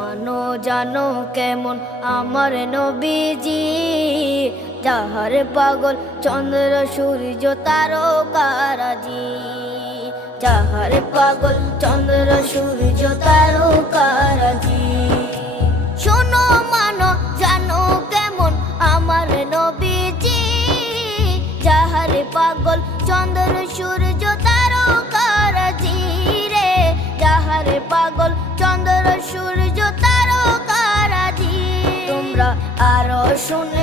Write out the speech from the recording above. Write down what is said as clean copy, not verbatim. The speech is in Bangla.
মানো জানো কেমন আমার নবীজি, যাহার পাগল চন্দ্র সূর্য তারকারাজি, যাহার পাগল চন্দ্র সূর্য তারকারাজি। শোনো মানো জানো কেমন আমার নবীজি, যাহার পাগল চন্দ্র সূর্য তারকারাজি রে, যাহার পাগল চন্দ্র সূর্য তারকারাজি। তোমরা আরো শুনে